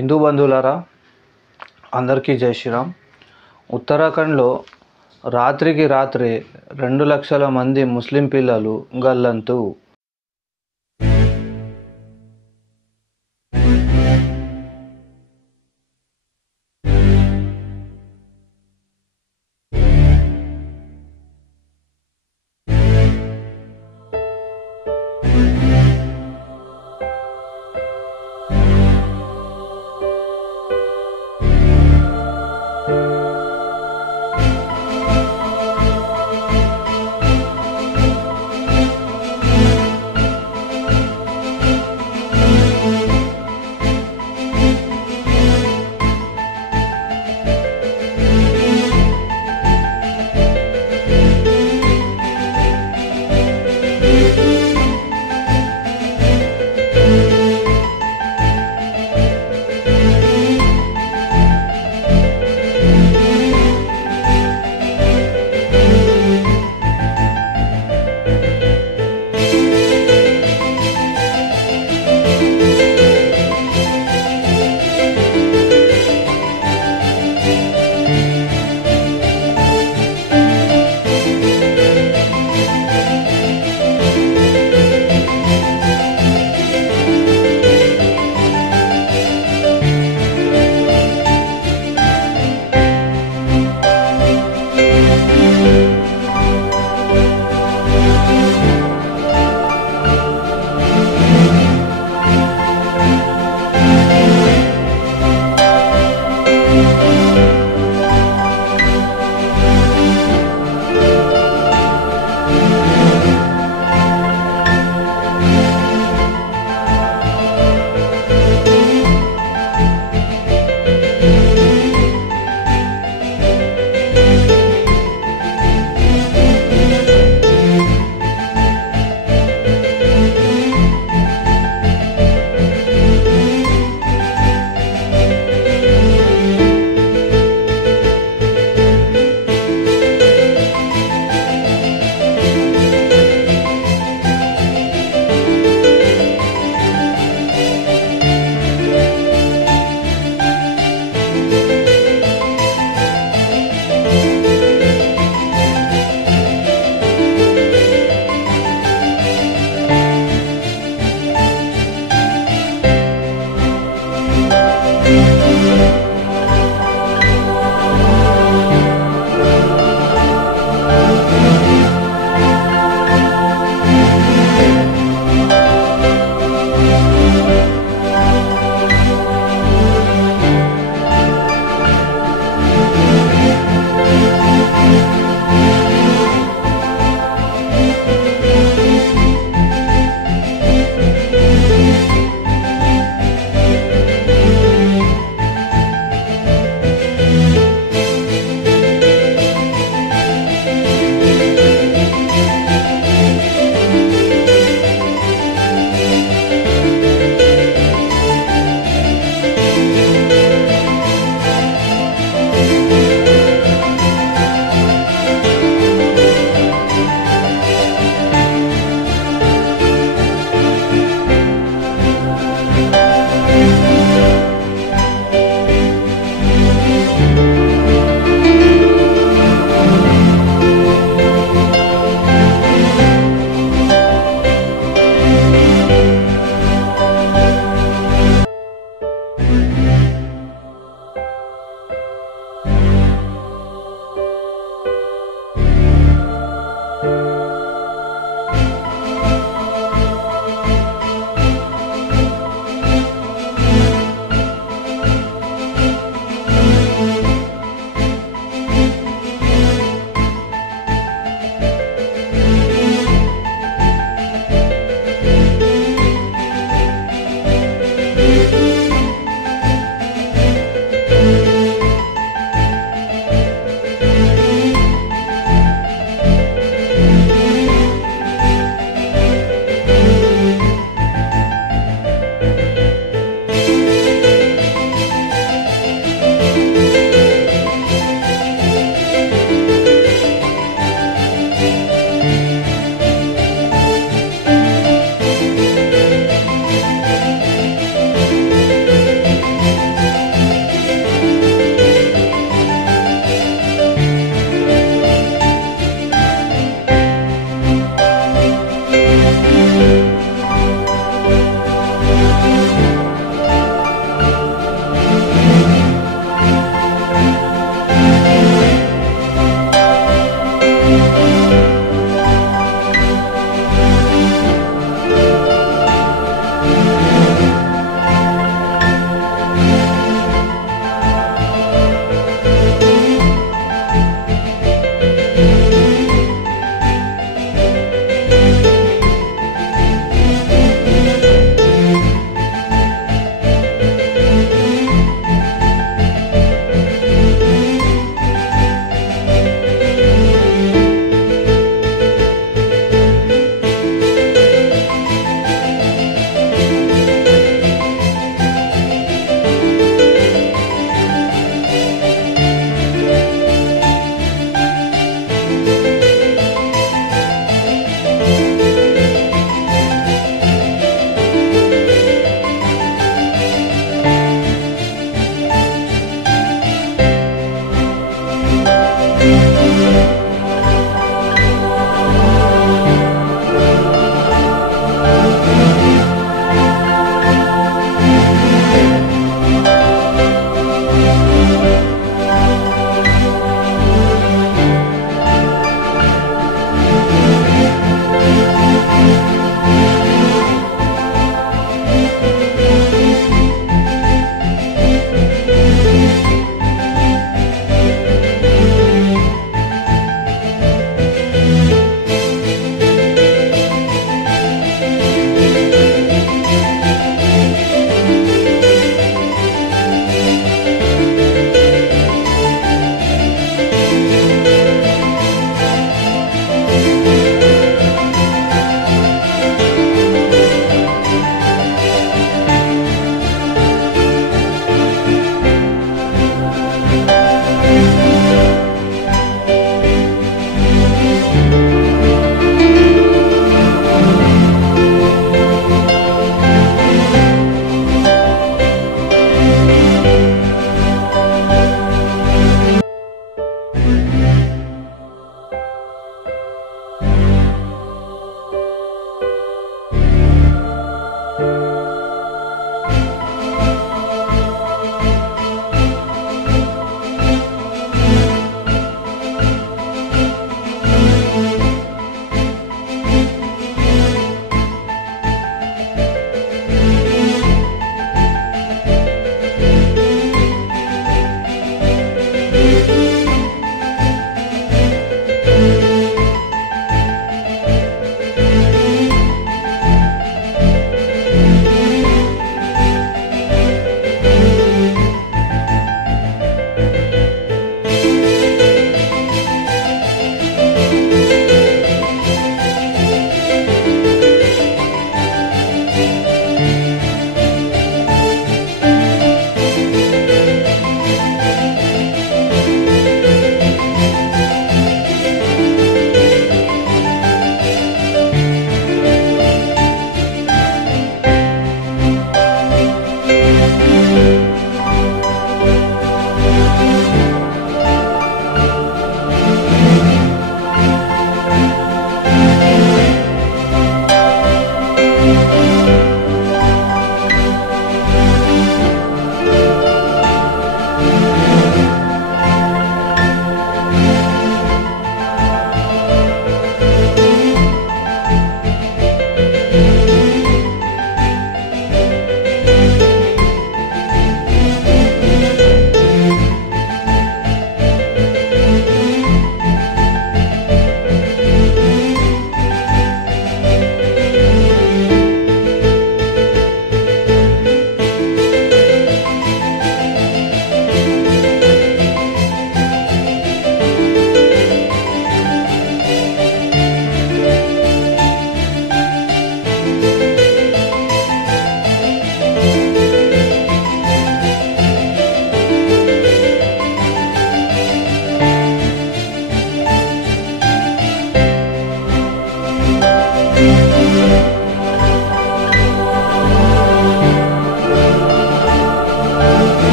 హిందూ బంధువులారా, అందరికీ జై శ్రీరామ్. ఉత్తరాఖండ్లో రాత్రికి రాత్రే 2 లక్షల మంది ముస్లిం పిల్లలు గల్లంతు.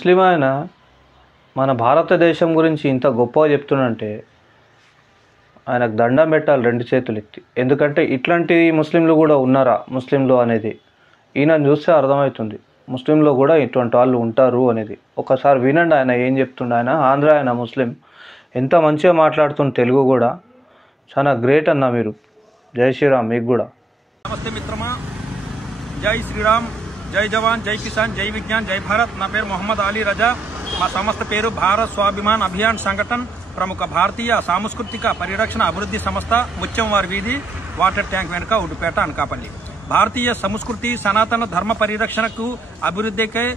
ముస్లిం ఆయన మన భారతదేశం గురించి ఇంత గొప్పగా చెప్తున్నంటే ఆయనకు దండం పెట్టాలి రెండు చేతులు ఎత్తి. ఎందుకంటే ఇట్లాంటి ముస్లింలు కూడా ఉన్నారా ముస్లింలు అనేది ఈయనను చూస్తే అర్థమవుతుంది. ముస్లింలో కూడా ఇటువంటి వాళ్ళు ఉంటారు అనేది. ఒకసారి వినండి ఆయన ఏం చెప్తుండ. ఆయన ఆంధ్ర, ఆయన ముస్లిం, ఎంత మంచిగా మాట్లాడుతున్న తెలుగు కూడా. చాలా గ్రేట్ అన్న మీరు. జై శ్రీరామ్ మీకు కూడా. నమస్తే మిత్రమా, జై శ్రీరామ్, జై జవాన్, జై కిసాన్, జై విజ్ఞాన్, జై భారత్. నా పేరు మొహమ్మద్ అలీ రజా. మా సంస్థ పేరు భారత్ స్వాభిమాన్ అభియాన్ సంఘటన్. ప్రముఖ భారతీయ సాంస్కృతిక పరిరక్షణ అభివృద్ధి సంస్థ, ముత్యంవారి వీధి, వాటర్ ట్యాంక్ వెనుక, ఉడ్డుపేట, అనకాపల్లి. భారతీయ సంస్కృతి సనాతన ధర్మ పరిరక్షణకు అభివృద్ధికై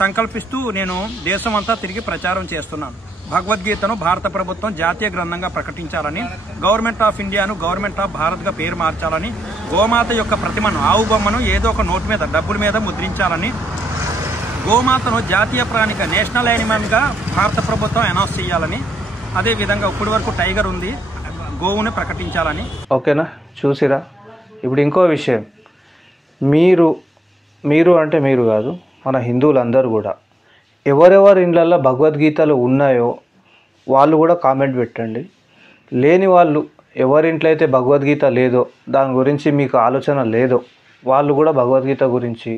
సంకల్పిస్తూ నేను దేశం అంతా తిరిగి ప్రచారం చేస్తున్నాను. భగవద్గీతను భారత ప్రభుత్వం జాతీయ గ్రంథంగా ప్రకటించాలని, గవర్నమెంట్ ఆఫ్ ఇండియాను గవర్నమెంట్ ఆఫ్ భారత్గా పేరు మార్చాలని, గోమాత యొక్క ప్రతిమను, ఆవు బొమ్మను ఏదో ఒక నోటు మీద, డబ్బుల మీద ముద్రించాలని, గోమాతను జాతీయ ప్రాణిగా, నేషనల్ యానిమల్గా భారత ప్రభుత్వం అనౌన్స్ చేయాలని, అదేవిధంగా ఇప్పటి వరకు టైగర్ ఉంది, గోవుని ప్రకటించాలని. ఓకేనా, చూసిరా. ఇప్పుడు ఇంకో విషయం, మీరు అంటే మీరు కాదు, మన హిందువులందరూ కూడా ఎవరెవరి ఇళ్ళల్లో భగవద్గీతలు ఉన్నాయో వాళ్ళు కూడా కామెంట్ పెట్టండి. లేని వాళ్ళు, ఎవరింట్లో అయితే భగవద్గీత లేదో, దాని గురించి మీకు ఆలోచన లేదో, వాళ్ళు కూడా భగవద్గీత గురించి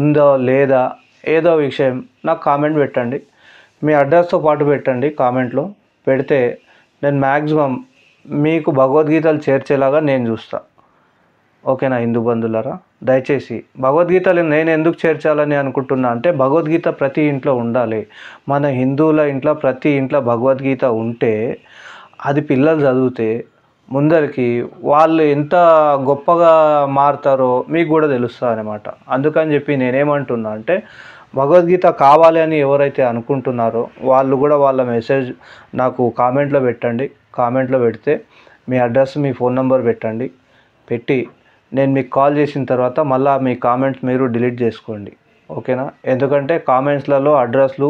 ఉందో లేదా ఏదో విషయం నాకు కామెంట్ పెట్టండి. మీ అడ్రస్తో పాటు పెట్టండి. కామెంట్లో పెడితే నేను మ్యాక్సిమం మీకు భగవద్గీతలు చేర్చేలాగా నేను చూస్తా. ఓకేనా హిందూ బంధువులారా, దయచేసి భగవద్గీతలు నేను ఎందుకు చేర్చాలని అనుకుంటున్నా అంటే, భగవద్గీత ప్రతి ఇంట్లో ఉండాలి. మన హిందువుల ఇంట్లో ప్రతి ఇంట్లో భగవద్గీత ఉంటే అది పిల్లలు చదివితే ముందరికి వాళ్ళు ఎంత గొప్పగా మారుతారో మీకు కూడా తెలుస్తుంది అనమాట. అందుకని చెప్పి నేనేమంటున్నా అంటే, భగవద్గీత కావాలి అని ఎవరైతే అనుకుంటున్నారో వాళ్ళు కూడా వాళ్ళ మెసేజ్ నాకు కామెంట్లో పెట్టండి. కామెంట్లో పెడితే మీ అడ్రస్, మీ ఫోన్ నెంబర్ పెట్టండి. పెట్టి నేను మీకు కాల్ చేసిన తర్వాత మళ్ళీ మీ కామెంట్స్ మీరు డిలీట్ చేసుకోండి. ఓకేనా, ఎందుకంటే కామెంట్స్లలో అడ్రస్లు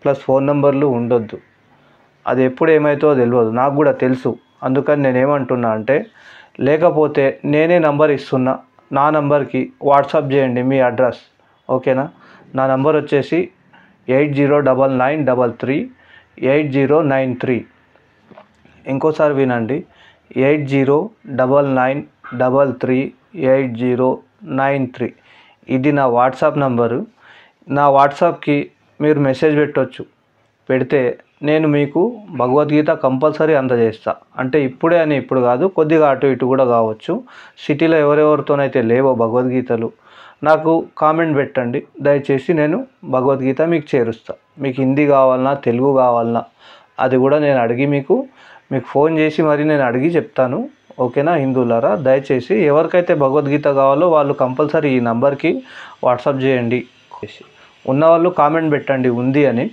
ప్లస్ ఫోన్ నెంబర్లు ఉండొద్దు. అది ఎప్పుడు ఏమవుతుందో తెలియదు, నాకు కూడా తెలుసు. అందుకని నేనేమంటున్నా అంటే, లేకపోతే నేనే నంబర్ ఇస్తున్నా, నా నంబర్కి వాట్సాప్ చేయండి మీ అడ్రస్. ఓకేనా, నా నంబర్ వచ్చేసి 8099338093. ఇంకోసారి వినండి, 8099338093. ఇది నా వాట్సాప్ నంబరు. నా వాట్సాప్కి మీరు మెసేజ్ పెట్టవచ్చు. పెడితే నేను మీకు భగవద్గీత కంపల్సరీ అందజేస్తా. అంటే ఇప్పుడే అని ఇప్పుడు కాదు, కొద్దిగా అటు ఇటు కూడా కావచ్చు. సిటీలో ఎవరెవరితోనైతే లేవో భగవద్గీతలు నాకు కామెంట్ పెట్టండి. దయచేసి నేను భగవద్గీత మీకు చేరుస్తా. మీకు హిందీ కావాలన్నా, తెలుగు కావాలన్నా అది కూడా నేను అడిగి మీకు ఫోన్ చేసి మరి నేను అడిగి చెప్తాను. ఓకేనా హిందువులారా, దయచేసి ఎవరికైతే భగవద్గీత కావాలో వాళ్ళు కంపల్సరీ ఈ నంబర్కి వాట్సాప్ చేయండి. ఉన్నవాళ్ళు కామెంట్ పెట్టండి ఉంది అని.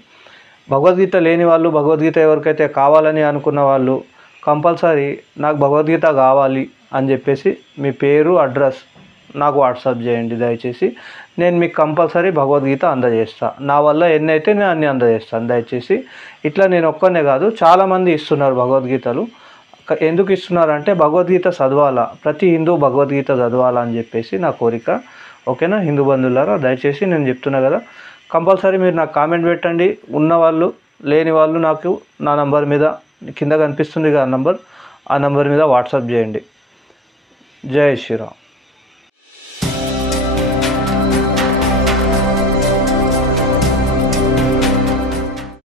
భగవద్గీత లేని వాళ్ళు, భగవద్గీత ఎవరికైతే కావాలని అనుకున్న వాళ్ళు కంపల్సరీ నాకు భగవద్గీత కావాలి అని చెప్పేసి మీ పేరు, అడ్రస్ నాకు వాట్సాప్ చేయండి దయచేసి. నేను మీకు కంపల్సరీ భగవద్గీత అందజేస్తా. నా వల్ల ఎన్ని అయితే నేను అన్ని అందజేస్తాను దయచేసి. ఇట్లా నేను ఒక్కనే కాదు, చాలామంది ఇస్తున్నారు భగవద్గీతలు. ఎందుకు ఇస్తున్నారంటే భగవద్గీత చదవాలా, ప్రతి హిందూ భగవద్గీత చదవాలా అని చెప్పేసి నా కోరిక. ఓకేనా హిందూ బంధువులారా, దయచేసి నేను చెప్తున్నా కదా, కంపల్సరీ మీరు నాకు కామెంట్ పెట్టండి. ఉన్నవాళ్ళు, లేని వాళ్ళు నాకు నా నంబర్ మీద కింద కనిపిస్తుంది కదా నంబర్, ఆ నంబర్ మీద వాట్సాప్ చేయండి. జై శ్రీరామ్.